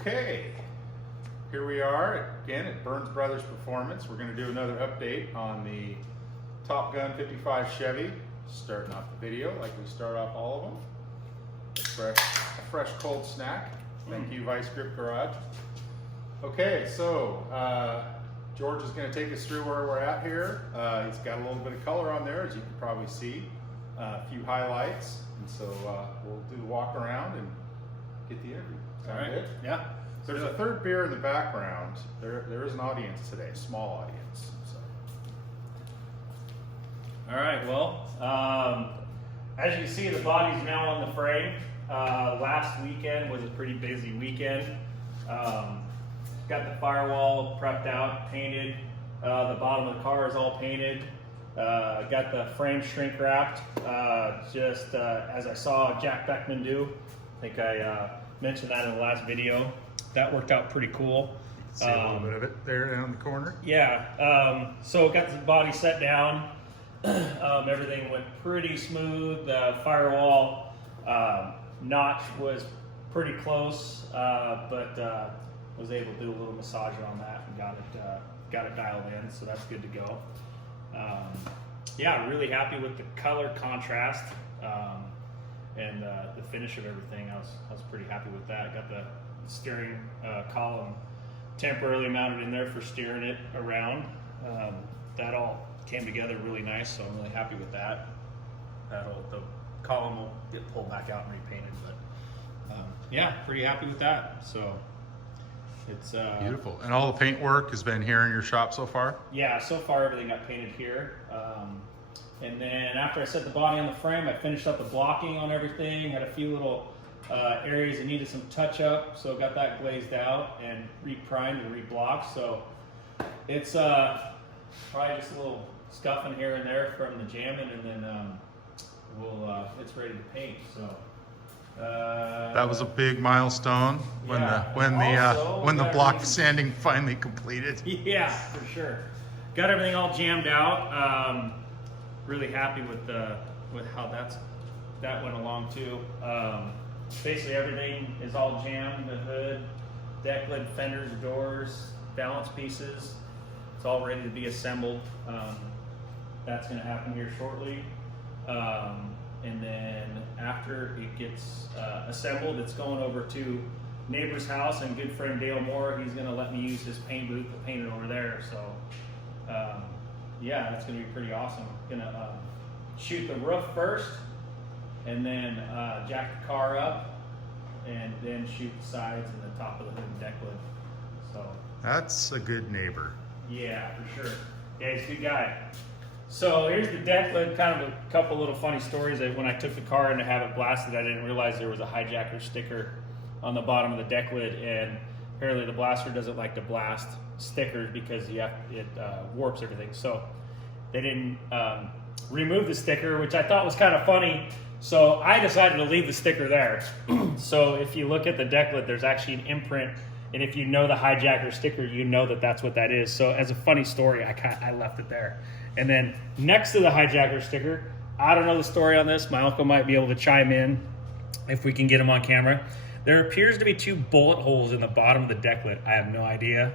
Okay, here we are again at Burns Brothers Performance. We're going to do another update on the Top Gun 55 Chevy. Starting off the video like we start off all of them. A fresh cold snack. Thank you, Vice Grip Garage. Okay, so George is going to take us through where we're at here. He's got a little bit of color on there, as you can probably see. A few highlights, and so we'll do the walk around and get the interview. Sound good? Yeah. So there's a third beer in the background. There is an audience today, a small audience. So. All right. Well, as you can see, the body's now on the frame. Last weekend was a pretty busy weekend. Got the firewall prepped out, painted. The bottom of the car is all painted. Got the frame shrink wrapped, just as I saw Jack Beckman do. I think I mentioned that in the last video. That worked out pretty cool. See a little bit of it there down in the corner. Yeah, so got the body set down. Everything went pretty smooth. The firewall notch was pretty close, but was able to do a little massager on that and got it dialed in, so that's good to go. Yeah, really happy with the color contrast and the finish of everything. I was pretty happy with that. Got the steering column temporarily mounted in there for steering it around. That all came together really nice, so I'm really happy with that. The column will get pulled back out and repainted, but yeah, pretty happy with that. So it's beautiful. And all the paint work has been here in your shop so far? Yeah, so far everything got painted here. And then after I set the body on the frame, I finished up the blocking on everything. Had a few little areas that needed some touch up, so got that glazed out and re-primed and re-blocked. So it's probably just a little scuffing here and there from the jamming, and then it's ready to paint. So. That was a big milestone when the block sanding finally completed. Yeah, for sure. Got everything all jammed out. Really happy with how that went along too. Basically everything is all jammed: the hood, deck lid, fenders, doors, balance pieces. It's all ready to be assembled. That's going to happen here shortly. And then after it gets assembled, it's going over to neighbor's house, and good friend Dale Moore, he's going to let me use his paint booth to paint it over there. So yeah, that's going to be pretty awesome. Going to shoot the roof first, and then jack the car up, and then shoot the sides and the top of the hood and deck lid. So that's a good neighbor. Yeah, for sure. Yeah, he's a good guy. So here's the deck lid, kind of a couple little funny stories. When I took the car in to have it blasted, I didn't realize there was a hijacker sticker on the bottom of the deck lid, and apparently the blaster doesn't like to blast stickers because it warps everything. So they didn't remove the sticker, which I thought was kind of funny. So I decided to leave the sticker there. So if you look at the deck lid, there's actually an imprint, and if you know the hijacker sticker, you know that that's what that is. So as a funny story, I left it there. And then next to the hijacker sticker, I don't know the story on this. My uncle might be able to chime in if we can get him on camera. There appears to be 2 bullet holes in the bottom of the deck lid. I have no idea.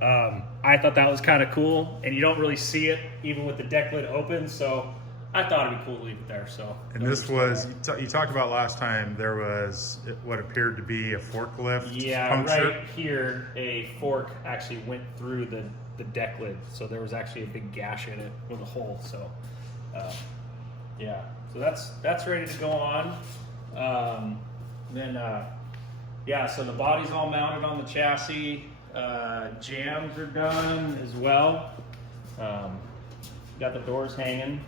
I thought that was kind of cool, and you don't really see it even with the deck lid open, so I thought it'd be cool to leave it there. So. And this was, you talked about last time, there was what appeared to be a forklift puncture. Right here, a fork actually went through the deck lid, so there was actually a big gash in it with a hole. So yeah, so that's ready to go on. Yeah, so the body's all mounted on the chassis. Jams are done as well. Got the doors hanging.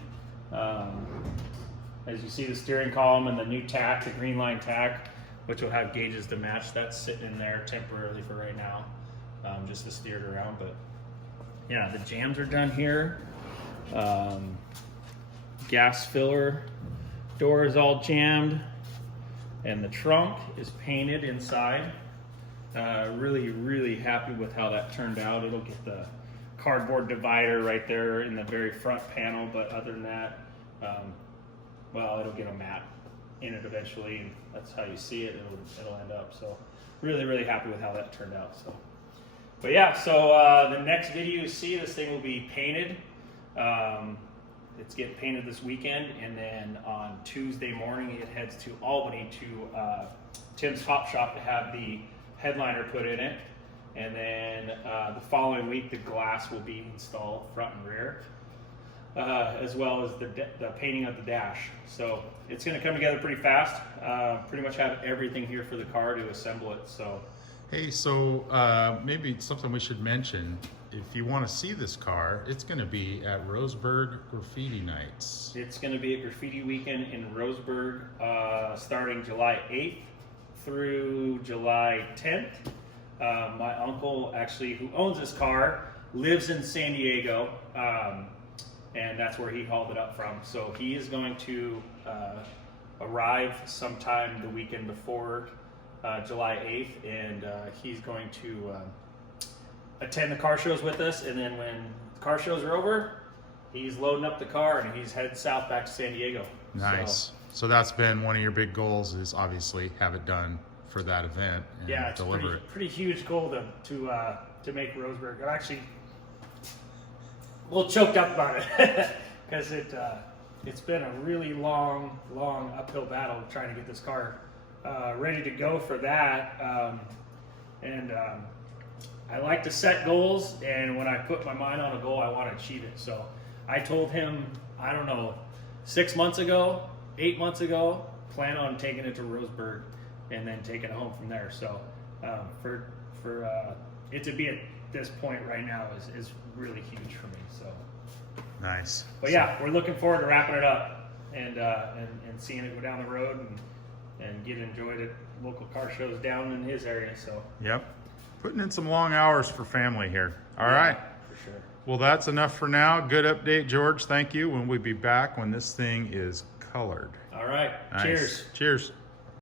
As you see, the steering column and the new tack, the green line tack, which will have gauges to match, that's sitting in there temporarily for right now, just to steer it around. But yeah, the jams are done here. Gas filler door is all jammed, and the trunk is painted inside. Really happy with how that turned out. It'll get the cardboard divider right there in the very front panel, but other than that, well, it'll get a matte in it eventually, and that's how you see it. It'll end up. So really, really happy with how that turned out. So, but yeah, so the next video you see, this thing will be painted. It's getting painted this weekend, and then on Tuesday morning it heads to Albany to Tim's Top Shop to have the headliner put in it, and then the following week the glass will be installed front and rear, as well as the painting of the dash. So it's going to come together pretty fast. Pretty much have everything here for the car to assemble it. So hey, so maybe something we should mention. If you want to see this car, it's going to be at Roseburg Graffiti Nights. it's going to be a graffiti weekend in Roseburg, starting July 8th through July 10th. My uncle, actually, who owns this car, lives in San Diego, and that's where he hauled it up from. So he is going to arrive sometime the weekend before July 8th, and he's going to attend the car shows with us, and then when the car shows are over, he's loading up the car and he's headed south back to San Diego. Nice. So that's been one of your big goals, is obviously have it done for that event and Yeah, it's deliver pretty huge goal to make Roseburg. I'm actually a little choked up about it because it's been a really long uphill battle trying to get this car ready to go for that. I like to set goals, and when I put my mind on a goal, I want to achieve it. So I told him, I don't know, 6 months ago, 8 months ago, plan on taking it to Roseburg and then taking it home from there. So for it to be at this point right now is really huge for me. So nice. But yeah, we're looking forward to wrapping it up and seeing it go down the road and get enjoyed at local car shows down in his area. So Yep. Putting in some long hours for family here. All right. for sure. Well, that's enough for now. Good update, George. Thank you. When we be back when this thing is colored. All right. Nice. Cheers. Cheers.